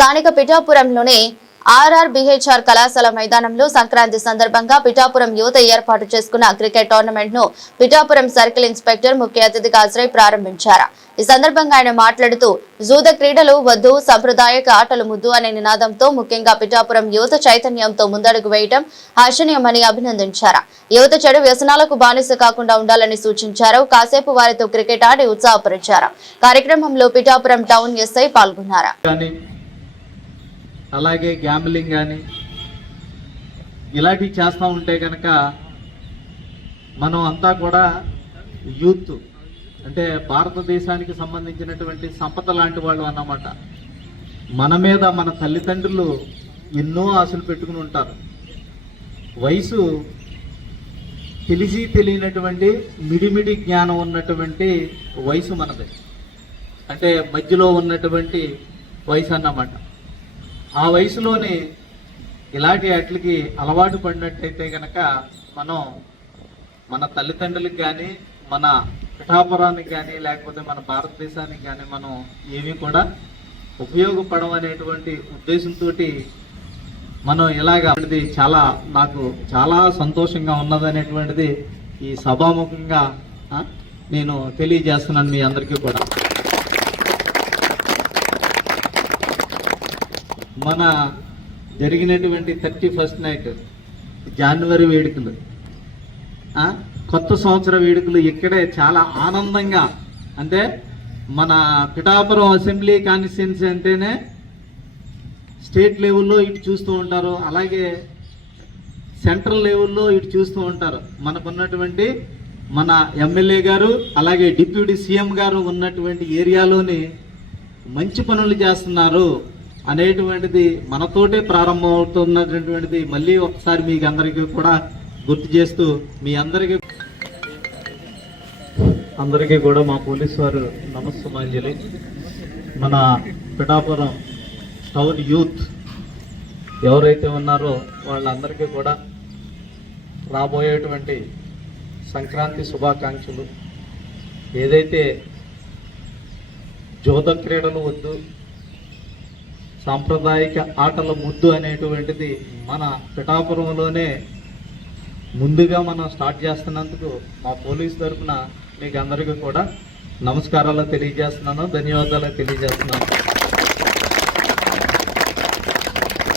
స్థానిక పిఠాపురంలోని ఆర్ఆర్బీహెచ్ఆర్ కళాశాల మైదానంలో సంక్రాంతి సందర్భంగా పిఠాపురం యువత ఏర్పాటు చేసుకున్న క్రికెట్ టోర్నమెంట్ ను పిఠాపురం సర్కిల్ ఇన్స్పెక్టర్ ముఖ్య అతిథిగా హాజరై ప్రారంభించారు. ఈ సందర్భంగా ఆయన మాట్లాడుతూ జూద క్రీడలు వద్దు, సాంప్రదాయక ఆటలు ముద్దు అనే నినాదంతో ముఖ్యంగా పిఠాపురం యువత చైతన్యంతో ముందడుగు వేయడం హర్షణీయమని అభినందించారు. యువత చెడు వ్యసనాలకు బానిస కాకుండా ఉండాలని సూచించారు. కాసేపు వారితో క్రికెట్ ఆడి ఉత్సాహపరిచారు. కార్యక్రమంలో పిఠాపురం టౌన్ ఎస్ఐ పాల్గొన్నారు. అలాగే గ్యాంబ్లింగ్ కానీ ఇలాంటివి చేస్తూ ఉంటే కనుక మనం అంతా కూడా యూత్ అంటే భారతదేశానికి సంబంధించినటువంటి సంపద లాంటి వాళ్ళు అన్నమాట. మన మీద మన తల్లిదండ్రులు ఎన్నో ఆశలు పెట్టుకుని ఉంటారు. వయసు తెలిసి తెలియనటువంటి మిడిమిడి జ్ఞానం ఉన్నటువంటి వయసు మనది, అంటే మధ్యలో ఉన్నటువంటి వయసు అన్నమాట. ఆ వయసులోనే ఇలాంటి వాటికి అలవాటు పడినట్టయితే కనుక మనం మన తల్లిదండ్రులకు కానీ మన పిఠాపురానికి కానీ లేకపోతే మన భారతదేశానికి కానీ మనం ఏమీ కూడా ఉపయోగపడం అనేటువంటి ఉద్దేశంతో మనం ఇలాగది నాకు చాలా సంతోషంగా ఉన్నదనేటువంటిది ఈ సభాముఖంగా నేను తెలియజేస్తున్నాను మీ అందరికీ కూడా. మన జరిగినటువంటి 31st నైట్ జనవరి వేడుకలు, కొత్త సంవత్సర వేడుకలు ఇక్కడే చాలా ఆనందంగా, అంటే మన పిఠాపురం అసెంబ్లీ కాన్స్టిట్యున్సీ అంటేనే స్టేట్ లెవెల్లో ఇటు చూస్తూ ఉంటారు, అలాగే సెంట్రల్ లెవెల్లో ఇటు చూస్తూ ఉంటారు. మనకున్నటువంటి మన ఎమ్మెల్యే గారు అలాగే డిప్యూటీ సీఎం గారు ఉన్నటువంటి ఏరియాలోని మంచి పనులు చేస్తున్నారు అనేటువంటిది మనతోటే ప్రారంభమవుతున్నటువంటిది మళ్ళీ ఒకసారి మీకు అందరికీ కూడా గుర్తు చేస్తూ మీ అందరికీ కూడా మా పోలీసు వారు నమస్సుమాంజలి. మన పిఠాపురం టౌన్ యూత్ ఎవరైతే ఉన్నారో వాళ్ళందరికీ కూడా రాబోయేటువంటి సంక్రాంతి శుభాకాంక్షలు. ఏదైతే జూద క్రీడలు వద్దు, సాంప్రదాయిక ఆటల ముద్దు అనేటువంటిది మన పిఠాపురంలోనే ముందుగా మనం స్టార్ట్ చేస్తున్నందుకు మా పోలీసు తరఫున మీకు అందరికీ కూడా నమస్కారాలు తెలియజేస్తున్నాను, ధన్యవాదాలు తెలియజేస్తున్నాను.